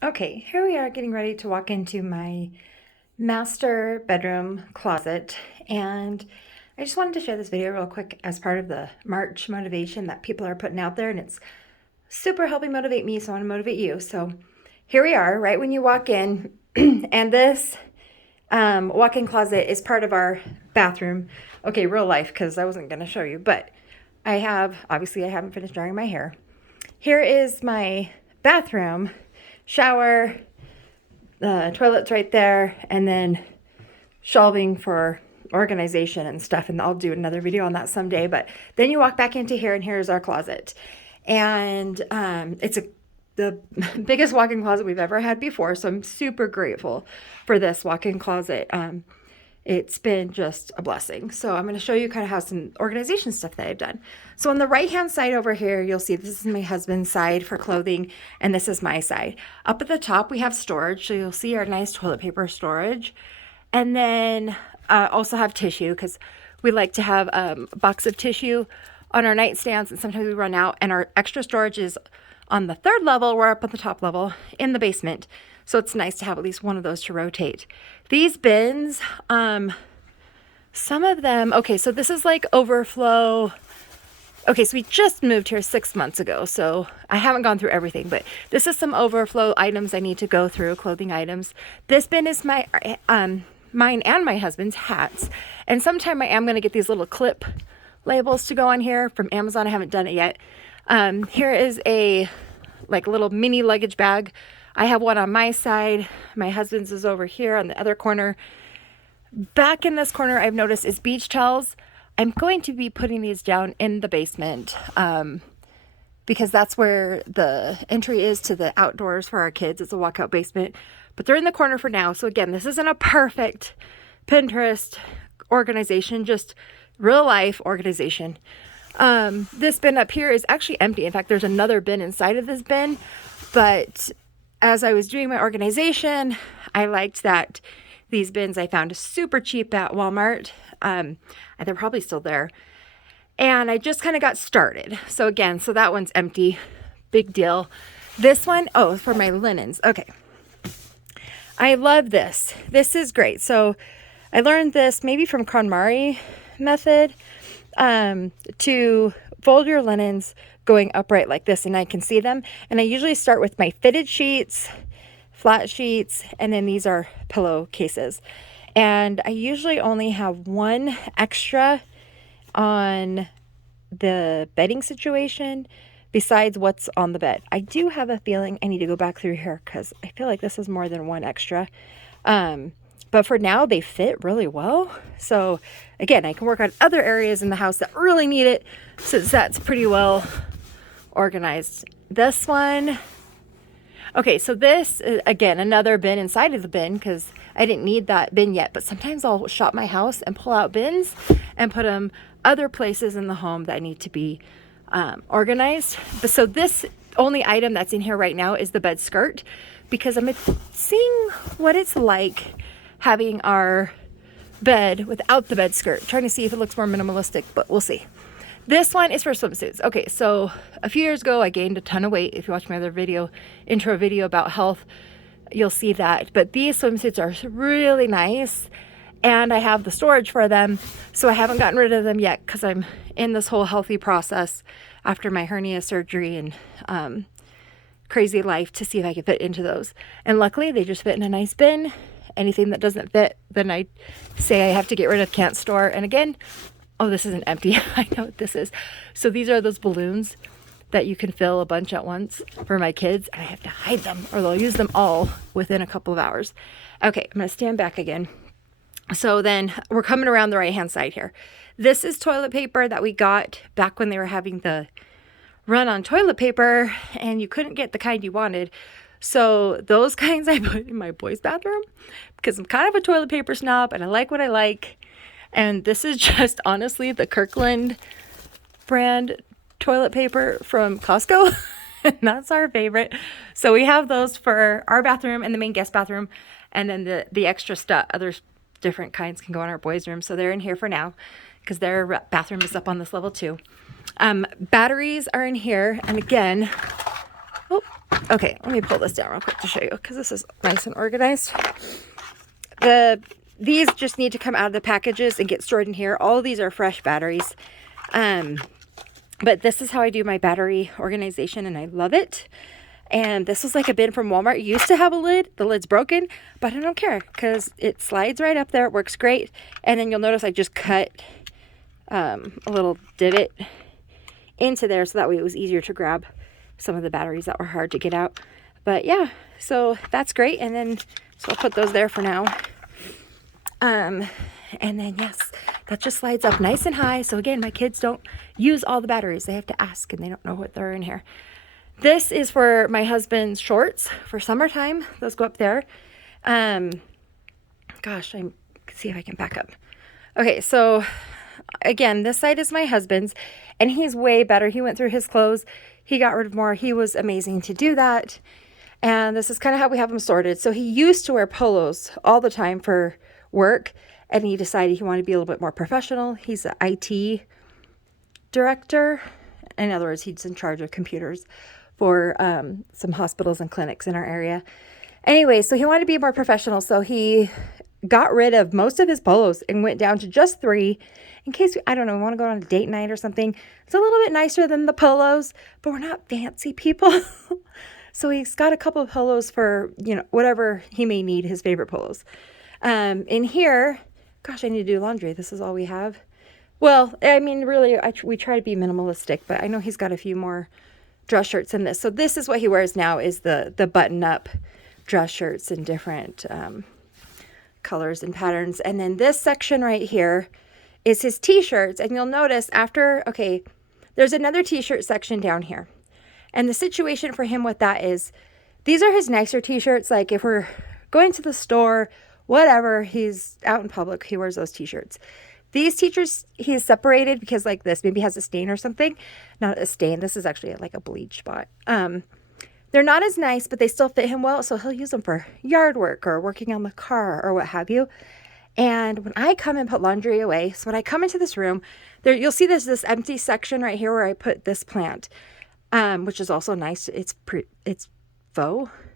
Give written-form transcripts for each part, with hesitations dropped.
Okay, here we are getting ready to walk into my master bedroom closet, and I just wanted to share this video real quick as part of the March motivation that people are putting out there, and it's super helping motivate me, so I want to motivate you. So here we are, right when you walk in, and this walk-in closet is part of our bathroom. Okay, real life, because I wasn't going to show you, but obviously I haven't finished drying my hair. Here is my bathroom, shower, the toilet's right there, and then shelving for organization and stuff. And I'll do another video on that someday. But then you walk back into here, and here's our closet. And it's the biggest walk-in closet we've ever had before. So I'm super grateful for this walk-in closet. It's been just a blessing. So I'm going to show you kind of how some organization stuff that I've done. So on the right hand side over here, you'll see this is my husband's side for clothing, and this is my side. Up at the top, we have storage. So you'll see our nice toilet paper storage. And then also have tissue, because we like to have a box of tissue on our nightstands, and sometimes we run out. And our extra storage is on the third level. We're up at the top level in the basement. So it's nice to have at least one of those to rotate. These bins, some of them, okay, so this is like overflow. Okay, so we just moved here 6 months ago, so I haven't gone through everything, but this is some overflow items I need to go through, clothing items. This bin is my mine and my husband's hats. And sometime I am going to get these little clip labels to go on here from Amazon. I haven't done it yet. Here is a like little mini luggage bag. I have one on my side. My husband's is over here on the other corner. Back in this corner, I've noticed is beach towels. I'm going to be putting these down in the basement because that's where the entry is to the outdoors for our kids. It's a walkout basement, but they're in the corner for now. So again, this isn't a perfect Pinterest organization, just real life organization. This bin up here is actually empty. In fact, there's another bin inside of this bin, but as I was doing my organization, I liked that these bins I found super cheap at Walmart. And they're probably still there. And I just kind of got started. So again, so that one's empty. Big deal. This one, oh, for my linens. Okay. I love this. This is great. So I learned this maybe from KonMari method to fold your linens going upright like this, and I can see them. And I usually start with my fitted sheets, flat sheets, and then these are pillowcases. And I usually only have one extra on the bedding situation besides what's on the bed. I do have a feeling I need to go back through here because I feel like this is more than one extra. But for now, they fit really well. So again, I can work on other areas in the house that really need it, since that's pretty well organized. This one, okay, so this is, again, another bin inside of the bin because I didn't need that bin yet, but sometimes I'll shop my house and pull out bins and put them other places in the home that need to be organized. But so this only item that's in here right now is the bed skirt, because I'm seeing what it's like having our bed without the bed skirt, trying to see if it looks more minimalistic, but we'll see. This one is for swimsuits. Okay, so a few years ago, I gained a ton of weight. If you watch my other video, intro video about health, you'll see that. But these swimsuits are really nice, and I have the storage for them, so I haven't gotten rid of them yet because I'm in this whole healthy process after my hernia surgery and crazy life to see if I can fit into those. And luckily, they just fit in a nice bin. Anything that doesn't fit, then I say I have to get rid of, can't store. And again, oh, this isn't empty. I know what this is. So these are those balloons that you can fill a bunch at once for my kids. And I have to hide them or they'll use them all within a couple of hours. Okay, I'm going to stand back again. So then we're coming around the right-hand side here. This is toilet paper that we got back when they were having the run on toilet paper and you couldn't get the kind you wanted. So those kinds I put in my boys' bathroom because I'm kind of a toilet paper snob and I like what I like. And this is just honestly the Kirkland brand toilet paper from Costco. And that's our favorite. So we have those for our bathroom and the main guest bathroom. And then the extra stuff, other different kinds can go in our boys' room. So they're in here for now because their bathroom is up on this level too. Batteries are in here. And again, Oh, okay, let me pull this down real quick to show you, because this is nice and organized. These just need to come out of the packages and get stored in here. All of these are fresh batteries. But this is how I do my battery organization, and I love it. And this was like a bin from Walmart. It used to have a lid. The lid's broken, but I don't care because it slides right up there. It works great. And then you'll notice I just cut a little divot into there so that way it was easier to grab some of the batteries that were hard to get out. But yeah, so that's great. And then, so I'll put those there for now. And then yes, that just slides up nice and high. So again, my kids don't use all the batteries. They have to ask and they don't know what they're in here. This is for my husband's shorts for summertime. Those go up there. Gosh, see if I can back up. Okay, so again, this side is my husband's, and he's way better. He went through his clothes. He got rid of more. He was amazing to do that. And this is kind of how we have him sorted. So he used to wear polos all the time for work, and he decided he wanted to be a little bit more professional. He's an IT director. In other words, he's in charge of computers for some hospitals and clinics in our area. Anyway, so he wanted to be more professional, so he got rid of most of his polos and went down to just 3 in case, I don't know, we want to go on a date night or something. It's a little bit nicer than the polos, but we're not fancy people. So he's got a couple of polos for, you know, whatever he may need, his favorite polos. In here, gosh, I need to do laundry. This is all we have. Well, I mean, really, we try to be minimalistic, but I know he's got a few more dress shirts in this. So this is what he wears now, is the button-up dress shirts in different colors and patterns. And then this section right here is his t-shirts. And you'll notice okay, there's another t-shirt section down here. And the situation for him with that is, these are his nicer t-shirts. Like if we're going to the store, whatever, he's out in public, he wears those t-shirts. These t-shirts he's separated because like this maybe has a stain or something. Not a stain. This is actually like a bleach spot. They're not as nice, but they still fit him well. So he'll use them for yard work or working on the car or what have you. And when I come and put laundry away, so when I come into this room, there you'll see there's this empty section right here where I put this plant, which is also nice. It's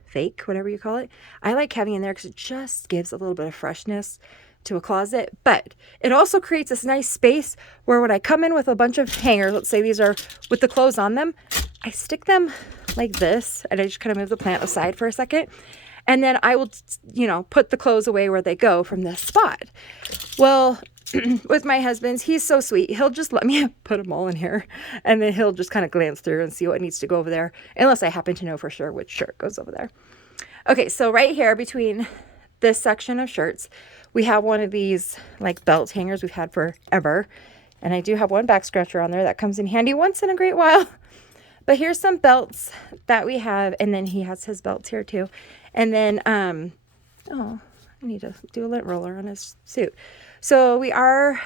fake, whatever you call it. I like having in there because it just gives a little bit of freshness to a closet, but it also creates this nice space where when I come in with a bunch of hangers, let's say these are with the clothes on them, I stick them like this, and I just kind of move the plant aside for a second, and then I will, you know, put the clothes away where they go from this spot. Well, with my husband's, he's so sweet. He'll just let me put them all in here, and then he'll just kind of glance through and see what needs to go over there, unless I happen to know for sure which shirt goes over there. Okay, so right here between this section of shirts, we have one of these like belt hangers we've had forever. And I do have one back scratcher on there that comes in handy once in a great while. But here's some belts that we have. And then he has his belts here too. And then, I need to do a lint roller on his suit. So we are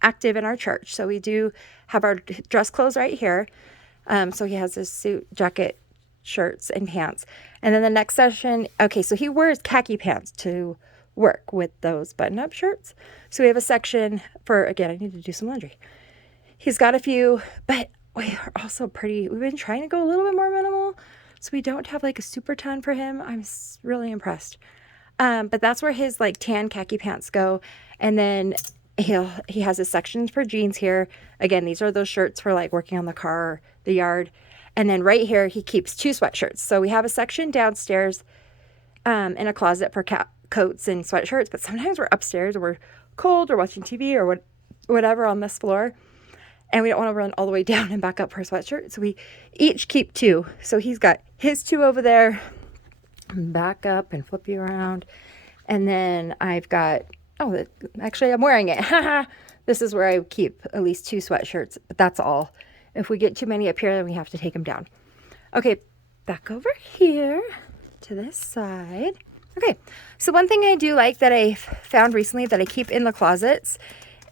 active in our church. So we do have our dress clothes right here. So he has his suit, jacket, shirts, and pants. And then the next section, okay, so he wears khaki pants to work with those button-up shirts. So we have a section for, again, I need to do some laundry. He's got a few, but we are also we've been trying to go a little bit more minimal, so we don't have like a super ton for him. I'm really impressed. But that's where his like tan khaki pants go. And then he has his sections for jeans here. Again, these are those shirts for like working on the car or the yard. And then right here, he keeps 2 sweatshirts. So we have a section downstairs in a closet for coats and sweatshirts, but sometimes we're upstairs or we're cold or watching TV or whatever on this floor, and we don't want to run all the way down and back up for a sweatshirt, so we each keep 2. So he's got his 2 over there, back up and flip you around, and then I've got, actually I'm wearing it. This is where I keep at least 2 sweatshirts, but that's all. If we get too many up here, then we have to take them down. Okay, back over here to this side. Okay, so one thing I do like that I found recently that I keep in the closets,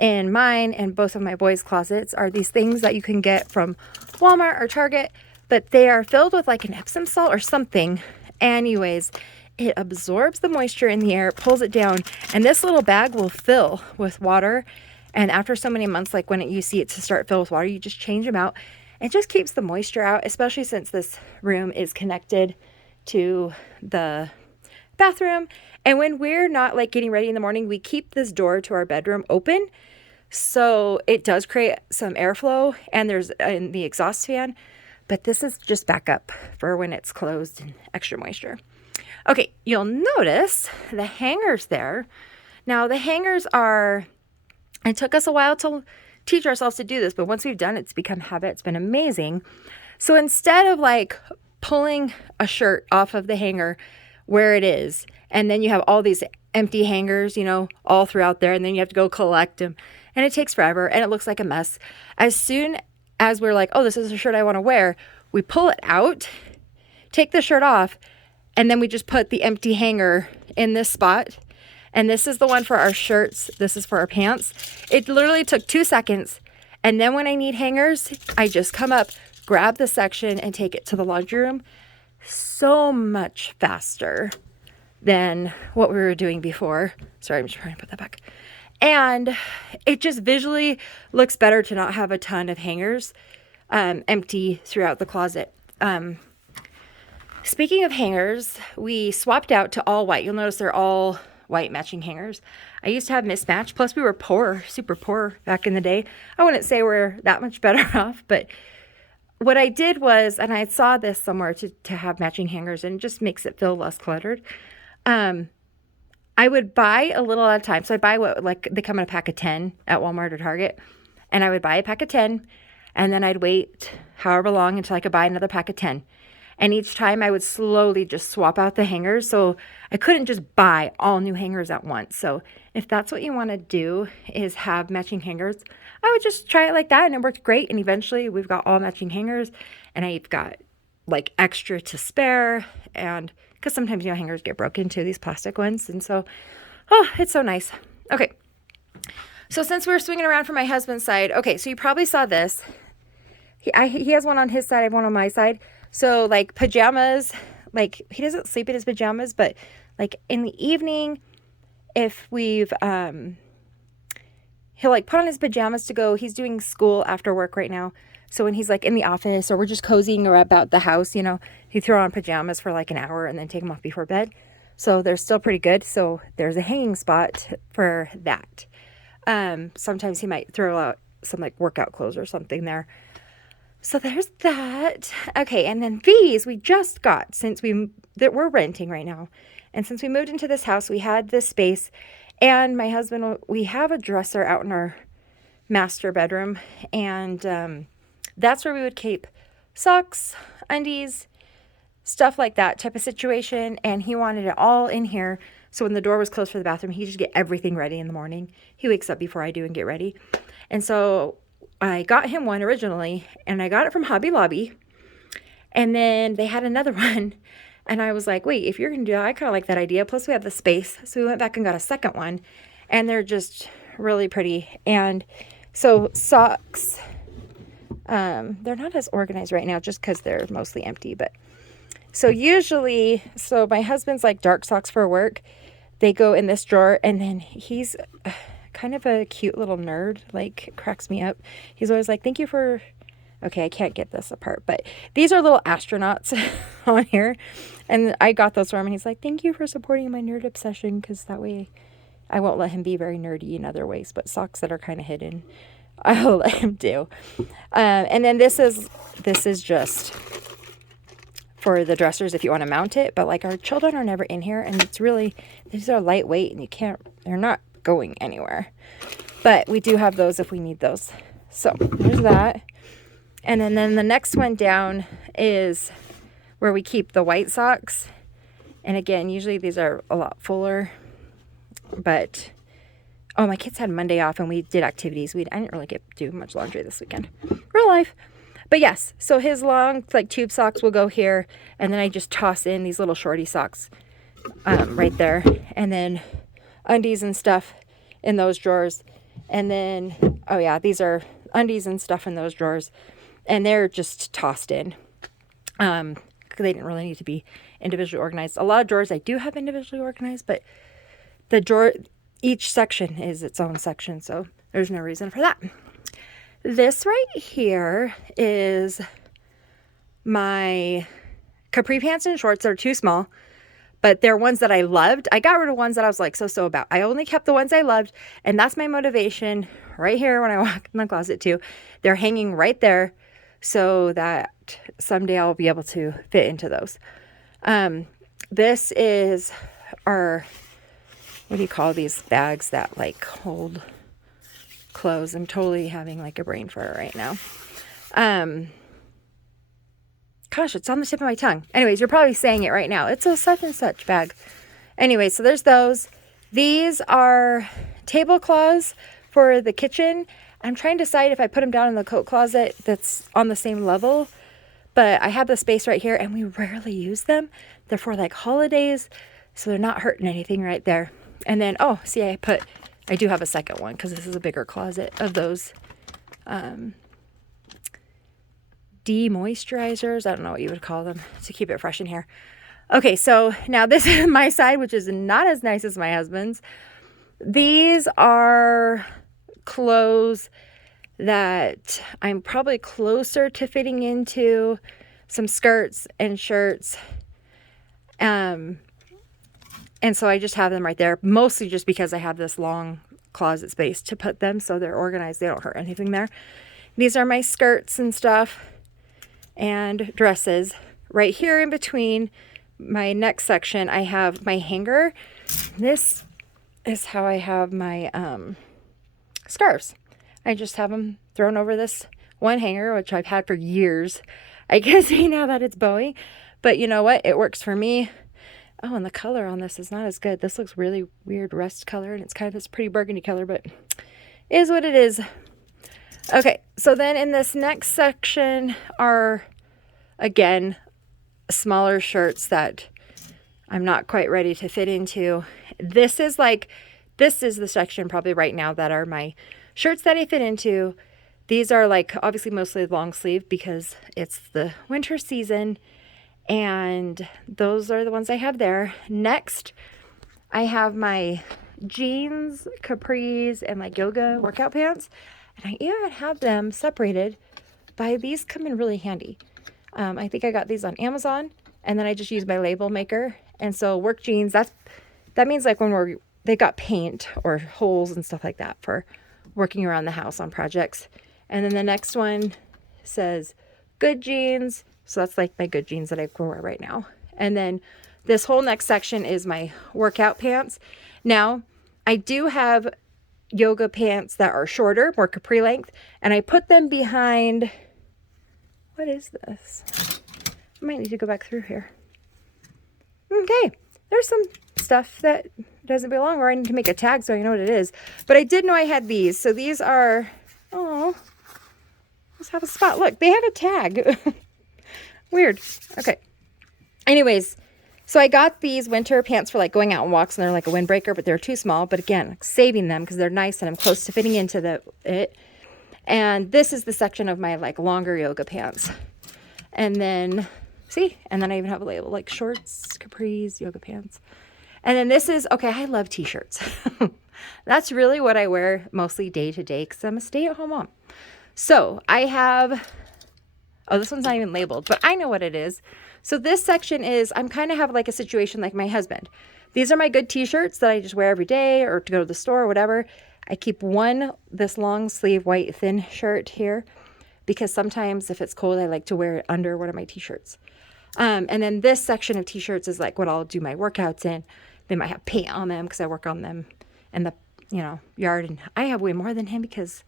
in mine and both of my boys' closets, are these things that you can get from Walmart or Target, but they are filled with like an Epsom salt or something. Anyways, it absorbs the moisture in the air, pulls it down, and this little bag will fill with water. And after so many months, like when you see it to start fill with water, you just change them out. It just keeps the moisture out, especially since this room is connected to the bathroom. And when we're not like getting ready in the morning, we keep this door to our bedroom open. So it does create some airflow, and there's in the exhaust fan, but this is just backup for when it's closed and extra moisture. Okay, you'll notice the hangers there. Now the hangers are, it took us a while to teach ourselves to do this, but once we've done it, it's become habit. It's been amazing. So instead of like pulling a shirt off of the hanger where it is, and then you have all these empty hangers, you know, all throughout there, and then you have to go collect them, and it takes forever, and it looks like a mess. As soon as we're like, oh, this is a shirt I want to wear, we pull it out, take the shirt off, and then we just put the empty hanger in this spot. And this is the one for our shirts. This is for our pants. It literally took 2 seconds. And then when I need hangers, I just come up, grab the section, and take it to the laundry room. So much faster than what we were doing before. Sorry, I'm just trying to put that back. And it just visually looks better to not have a ton of hangers empty throughout the closet. Speaking of hangers, we swapped out to all white. You'll notice they're all white matching hangers. I used to have mismatched, plus we were poor, super poor back in the day. I wouldn't say we're that much better off, but what I did was, and I saw this somewhere to have matching hangers, and it just makes it feel less cluttered. I would buy a little at a time. So I'd buy what, like, they come in a pack of 10 at Walmart or Target, and I would buy a pack of 10, and then I'd wait however long until I could buy another pack of 10. And each time I would slowly just swap out the hangers. So I couldn't just buy all new hangers at once. So if that's what you want to do, is have matching hangers, I would just try it like that. And it worked great. And eventually we've got all matching hangers, and I've got like extra to spare. And because sometimes, you know, hangers get broken too, these plastic ones. And so, oh, it's so nice. Okay. So since we're swinging around from my husband's side, okay, so you probably saw this. He has one on his side, I have one on my side. So like pajamas, like he doesn't sleep in his pajamas, but like in the evening, if we've, he'll like put on his pajamas to go, he's doing school after work right now. So when he's like in the office or we're just cozying or about the house, you know, he throw on pajamas for like an hour and then take them off before bed. So they're still pretty good. So there's a hanging spot for that. Sometimes he might throw out some like workout clothes or something there. So there's that. Okay, and then these we just got since we're renting right now. And since we moved into this house, we had this space. And my husband, we have a dresser out in our master bedroom. And that's where we would keep socks, undies, stuff like that type of situation. And he wanted it all in here. So when the door was closed for the bathroom, he just get everything ready in the morning. He wakes up before I do and get ready. And so I got him one originally, and I got it from Hobby Lobby, and then they had another one, and I was like, wait, if you're going to do that, I kind of like that idea. Plus we have the space. So we went back and got a second one, and they're just really pretty. And so socks, they're not as organized right now just because they're mostly empty, but so usually, so my husband's like dark socks for work. They go in this drawer, and then he's kind of a cute little nerd, like cracks me up. He's always like, thank you for, okay, I can't get this apart, but these are little astronauts on here. And I got those for him, and he's like, thank you for supporting my nerd obsession, because that way I won't let him be very nerdy in other ways, but socks that are kind of hidden, I'll let him do. And then this is just for the dressers if you want to mount it, but like our children are never in here, and it's really, these are lightweight, and they're not going anywhere, but we do have those if we need those. So there's that. And then the next one down is where we keep the white socks. And again, usually these are a lot fuller, but oh, my kids had Monday off and we did activities. I didn't really do much laundry this weekend. Real life. But yes, so his long like tube socks will go here, and then I just toss in these little shorty socks right there, and then undies and stuff in those drawers. And then, oh yeah, these are undies and stuff in those drawers, and they're just tossed in. Because they didn't really need to be individually organized. A lot of drawers I do have individually organized, but the drawer, each section is its own section, so there's no reason for that. This right here is my capri pants and shorts. They're too small, but they're ones that I loved. I got rid of ones that I was like so about. I only kept the ones I loved, and that's my motivation right here when I walk in the closet too. They're hanging right there so that someday I'll be able to fit into those. This is our, what do you call these bags that like hold clothes? I'm totally having like a brain fart right now. Gosh, it's on the tip of my tongue. Anyways, you're probably saying it right now. It's a such and such bag. Anyway, so there's those. These are tablecloths for the kitchen. I'm trying to decide if I put them down in the coat closet that's on the same level. But I have the space right here, and we rarely use them. They're for like holidays, so they're not hurting anything right there. And then, oh, see, I do have a second one because this is a bigger closet of those demoisturizers. I don't know what you would call them to keep it fresh in here. Okay, so now this is my side, which is not as nice as my husband's. These are clothes that I'm probably closer to fitting into, some skirts and shirts. And so I just have them right there, mostly just because I have this long closet space to put them so they're organized. They don't hurt anything there. These are my skirts and stuff and dresses. Right here in between my next section, I have my hanger. This is how I have my scarves. I just have them thrown over this one hanger, which I've had for years. I can see now that it's Bowie, but you know what? It works for me. Oh, and the color on this is not as good. This looks really weird rust color, and it's kind of this pretty burgundy color, but it is what it is. Okay, so then in this next section are, again, smaller shirts that I'm not quite ready to fit into. This is the section probably right now that are my shirts that I fit into. These are like obviously mostly long sleeve because it's the winter season, and those are the ones I have there. Next, I have my jeans, capris, and like yoga workout pants, and I even have them separated by these. Come in really handy. I think I got these on Amazon, and then I just use my label maker. And so work jeans, that means like when they got paint or holes and stuff like that for working around the house on projects. And then the next one says good jeans. So that's like my good jeans that I wear right now. And then this whole next section is my workout pants. Now, I do have yoga pants that are shorter, more capri length, and I put them behind, what is this? I might need to go back through here. Okay, there's some stuff that doesn't belong, or I need to make a tag so I know what it is. But I did know I had these. So these are, oh, let's have a spot. Look, they have a tag. Weird. Okay. Anyways, so I got these winter pants for like going out on walks, and they're like a windbreaker, but they're too small. But again, saving them because they're nice and I'm close to fitting into it. And this is the section of my like longer yoga pants. And then, see, and then I even have a label like shorts, capris, yoga pants. And then this is, okay, I love t-shirts. That's really what I wear mostly day to day because I'm a stay-at-home mom. So I have, oh, this one's not even labeled, but I know what it is. So this section is, I'm kind of have like a situation like my husband. These are my good t-shirts that I just wear every day or to go to the store or whatever. I keep this long sleeve white thin shirt here because sometimes if it's cold, I like to wear it under one of my t-shirts. And then this section of t-shirts is like what I'll do my workouts in. They might have paint on them because I work on them in the, yard. And I have way more than him because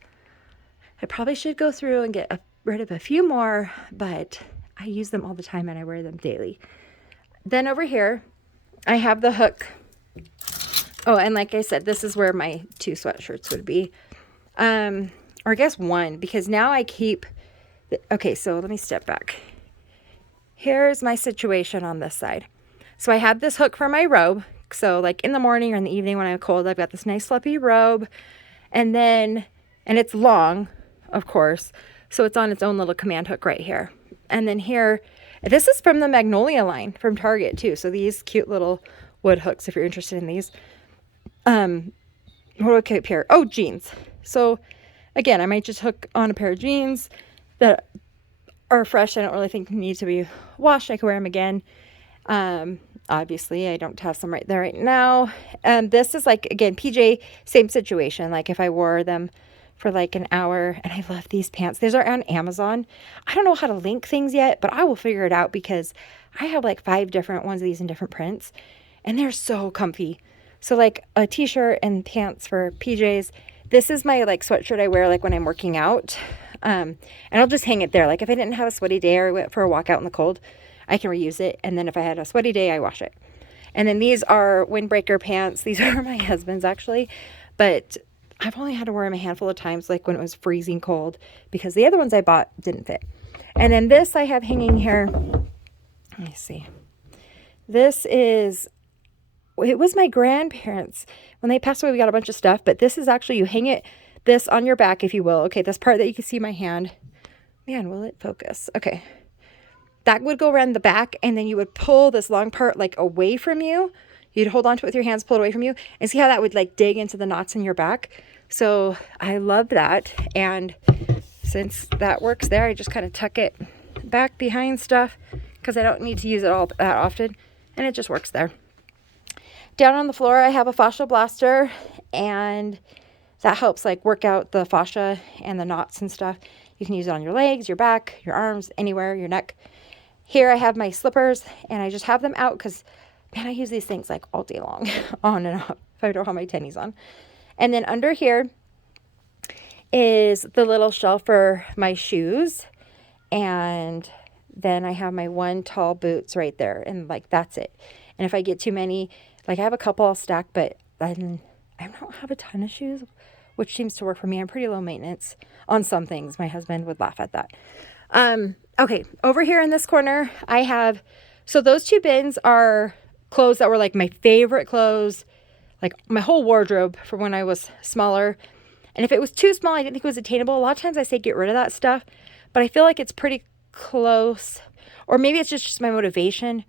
I probably should go through and get rid of a few more, but I use them all the time and I wear them daily. Then over here, I have the hook. Oh, and like I said, this is where my 2 sweatshirts would be. Or I guess 1, because now I keep, okay, so let me step back. Here's my situation on this side. So I have this hook for my robe. So like in the morning or in the evening when I'm cold, I've got this nice fluffy robe. And it's long, of course. So it's on its own little command hook right here. And then here, this is from the Magnolia line from Target too. So these cute little wood hooks, if you're interested in these. What do I keep here? Oh, jeans. So Again, I might just hook on a pair of jeans that are fresh. I don't really think need to be washed. I can wear them again. Obviously I don't have some right there right now. This is like, again, PJ, same situation. Like if I wore them for like an hour, and I love these pants. These are on Amazon. I don't know how to link things yet, but I will figure it out because I have like 5 different ones of these in different prints, and they're so comfy. So like a t-shirt and pants for PJs. This is my like sweatshirt I wear like when I'm working out. And I'll just hang it there. Like if I didn't have a sweaty day or went for a walk out in the cold, I can reuse it. And then if I had a sweaty day, I wash it. And then these are windbreaker pants. These are my husband's actually, but I've only had to wear them a handful of times, like when it was freezing cold, because the other ones I bought didn't fit. And then this I have hanging here. Let me see. This is, it was my grandparents. When they passed away, we got a bunch of stuff, but this is actually, you hang it, this on your back, if you will. Okay, this part that you can see my hand. Man, will it focus? Okay. That would go around the back, and then you would pull this long part like away from you. You'd hold onto it with your hands, pull it away from you, and see how that would like dig into the knots in your back. So I love that. And since that works there, I just kind of tuck it back behind stuff because I don't need to use it all that often, and it just works there. Down on the floor, I have a fascia blaster, and that helps like work out the fascia and the knots and stuff. You can use it on your legs, your back, your arms, anywhere, your neck. Here I have my slippers, and I just have them out because, man, I use these things like all day long, on and off, if I don't have my tennies on. And then under here is the little shelf for my shoes. And then I have my one tall boots right there, and like that's it. And if I get too many, like I have a couple I'll stack, but then I don't have a ton of shoes, which seems to work for me. I'm pretty low maintenance on some things. My husband would laugh at that. Okay, over here in this corner, I have, so those 2 bins are clothes that were like my favorite clothes, like my whole wardrobe from when I was smaller. And if it was too small, I didn't think it was attainable. A lot of times I say get rid of that stuff, but I feel like it's pretty close, or maybe it's just my motivation.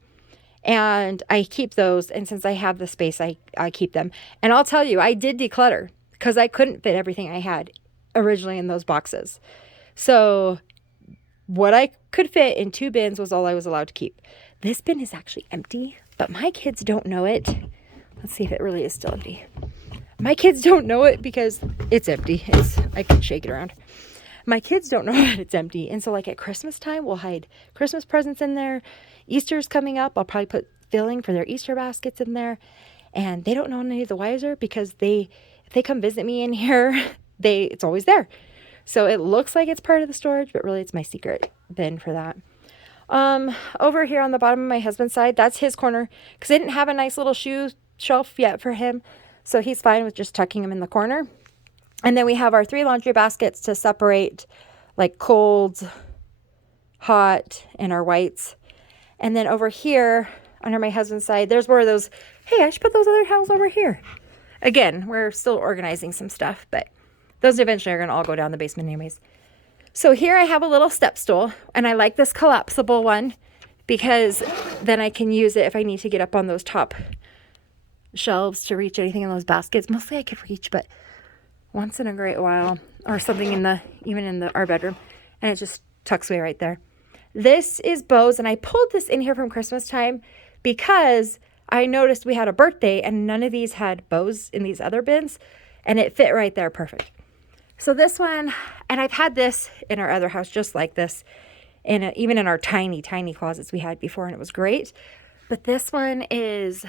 And I keep those. And since I have the space, I keep them. And I'll tell you, I did declutter because I couldn't fit everything I had originally in those boxes. So what I could fit in 2 bins was all I was allowed to keep. This bin is actually empty, but my kids don't know it. Let's see if it really is still empty. My kids don't know it because it's empty. I can shake it around. My kids don't know that it's empty. And so like at Christmas time, we'll hide Christmas presents in there. Easter's coming up. I'll probably put filling for their Easter baskets in there. And they don't know any the wiser because if they come visit me in here, it's always there. So it looks like it's part of the storage, but really it's my secret bin for that. Over here on the bottom of my husband's side, that's his corner because I didn't have a nice little shoe shelf yet for him. So he's fine with just tucking them in the corner. And then we have our 3 laundry baskets to separate like colds, hot, and our whites. And then over here under my husband's side, there's more of those, hey, I should put those other towels over here. Again, we're still organizing some stuff, but those eventually are going to all go down the basement anyways. So here I have a little step stool, and I like this collapsible one because then I can use it if I need to get up on those top shelves to reach anything in those baskets. Mostly I could reach, but once in a great while, or something even in our bedroom, and it just tucks away right there. This is Bose, and I pulled this in here from Christmas time because I noticed we had a birthday and none of these had Bose in these other bins, and it fit right there perfect. So this one, and I've had this in our other house just like this, and even in our tiny, tiny closets we had before, and it was great. But this one is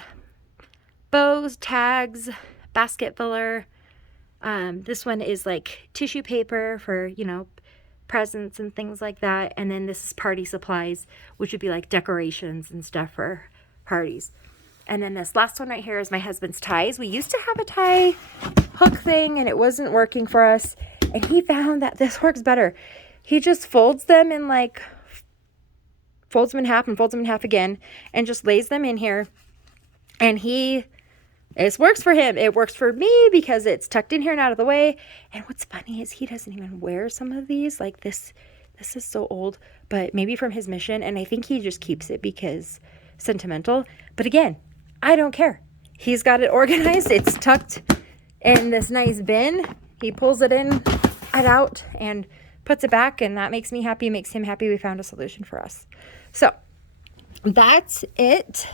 Bose tags, basket filler. This one is like tissue paper for, presents and things like that. And then this is party supplies, which would be like decorations and stuff for parties. And then this last one right here is my husband's ties. We used to have a tie hook thing and it wasn't working for us. And he found that this works better. He just folds them in folds them in half and folds them in half again and just lays them in here. And it works for him. It works for me because it's tucked in here and out of the way. And what's funny is he doesn't even wear some of these. Like this is so old, but maybe from his mission. And I think he just keeps it because sentimental. But again, I don't care. He's got it organized. It's tucked in this nice bin. He pulls it in it out and puts it back, and that makes me happy, makes him happy. We found a solution for us. So that's it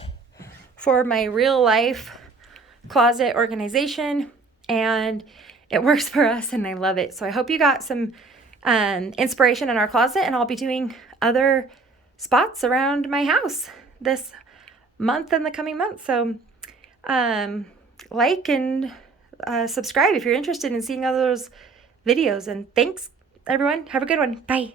for my real life closet organization, and it works for us and I love it. So I hope you got some inspiration in our closet, and I'll be doing other spots around my house this month and the coming month. So like and subscribe if you're interested in seeing all those videos. And thanks everyone. Have a good one. Bye.